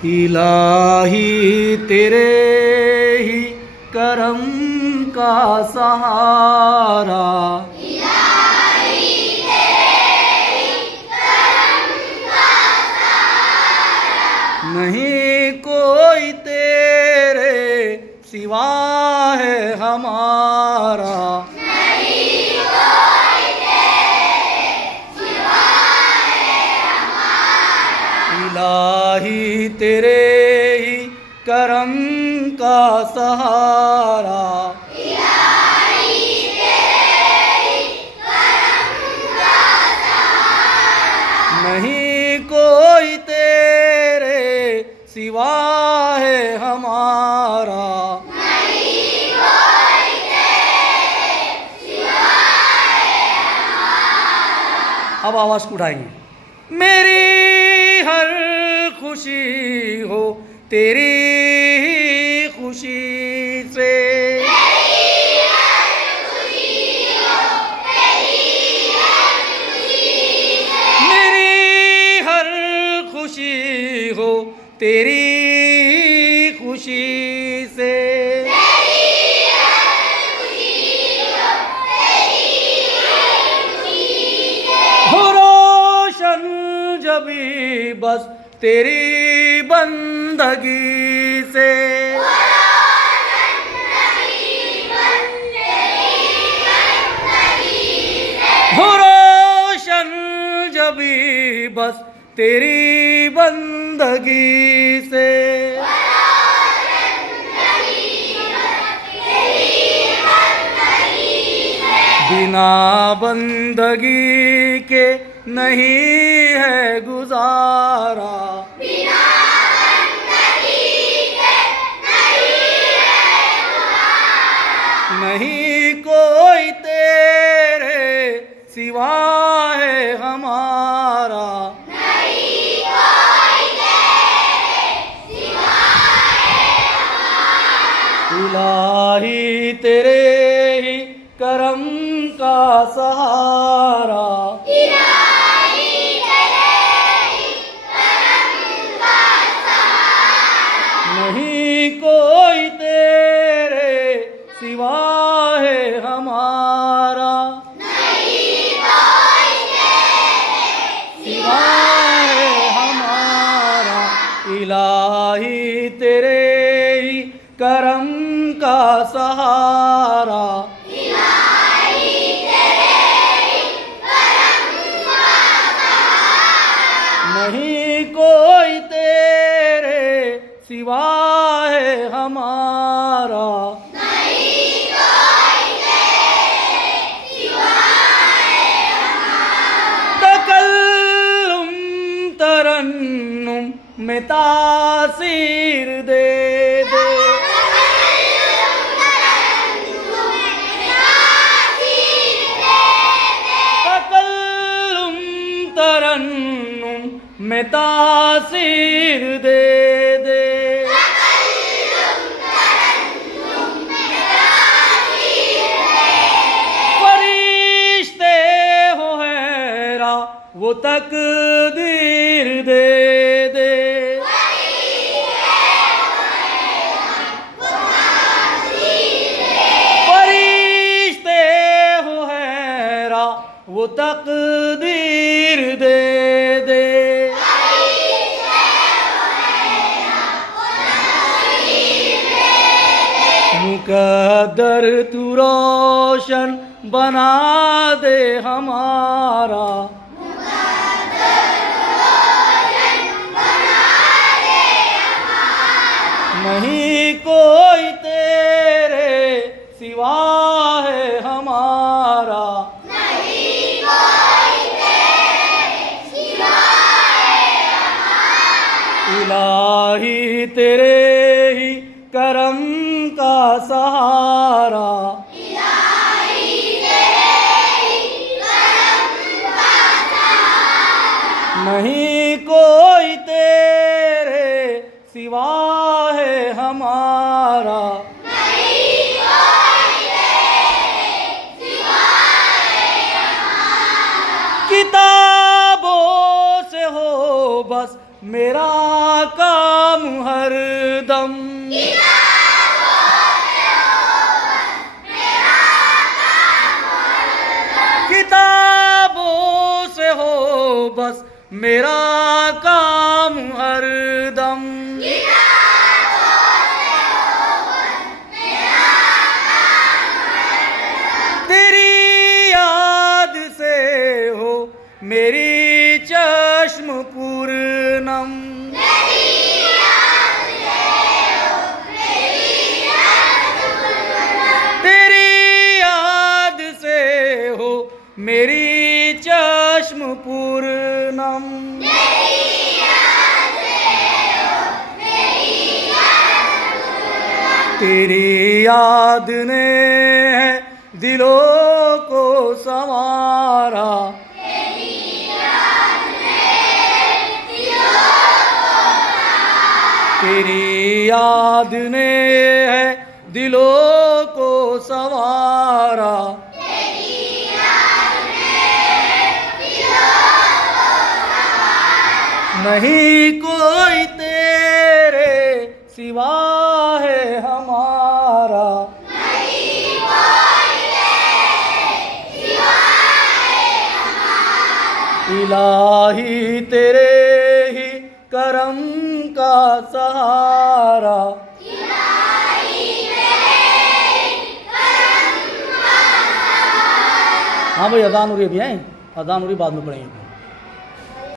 इलाही तेरे ही करम का सहारा, इलाही तेरे ही करम का सहारा, नहीं कोई तेरे सिवा है हमारा। नहीं कोई तेरे सिवा है हमारा, इलाही तेरे ही करम का सहारा, इलाही तेरे ही करम का सहारा, नहीं कोई तेरे सिवा है हमारा। नहीं कोई तेरे सिवा है हमारा। अब आवाज को उठाएंगे। मेरी हर खुशी हो तेरी ही खुशी से, मेरी हर खुशी हो तेरी हर खुशी से, मेरी हर खुशी हो तेरी ही खुशी से, मेरी हर खुशी हो तेरी हर खुशी से, हो रोशन जबी बस तेरी बंदगी से, हो रोशन जबी बस तेरी बंदगी से, बिना बंदगी के नहीं है गुजारा, बिना बंदगी के नहीं है गुजारा, नहीं कोई तेरे सिवा है हमारा। नहीं कोई तेरे सिवा है हमारा, इलाही तेरे ही करम का सहारा, इलाही तेरे ही करम का सहारा, नहीं कोई तेरे सिवा है हमारा। नहीं कोई तेरे सिवा है हमारा, इलाही तेरे ही करम का सहारा, इलाही तेरे ही करम का सहारा, नहीं कोई तेरे सिवा है हमारा। नहीं कोई तेरे सिवा है हमारा, तकल्लुम तरन्नुम में तासीर दे दे, तकल्लुम तरन्नुम में तासीर दे दे, फरिश्ते हो हैरा वो तकदीर दे दे, फरिश्ते हो हैरा वो तकदीर दे दे, मुकद्दर तू रोशन बना दे हमारा, नहीं कोई तेरे सिवा है हमारा। नहीं कोई तेरे सिवा है हमारा, इलाही तेरे ही करम का सहारा, इलाही तेरे ही करम का सहारा, नहीं कोई तेरे सिवा है हमारा। नहीं कोई तेरे सिवा है हमारा, किताबों से हो बस मेरा मेरा काम हरदम किताबों से हो बस मेरा काम हरदम तेरी याद से हो मेरी चश्म पूर्णम तेरी याद से हो मेरी चश्म पूर्णम तेरी याद ने दिलों को संवारा तेरी याद ने दिलों को संवारा नहीं कोई तेरे सिवा है हमारा इलाही तेरे ही करम का सहारा हाँ भाई अजान हो रही है अभी हैं अजान हो रही बाद में पढ़ेंगे।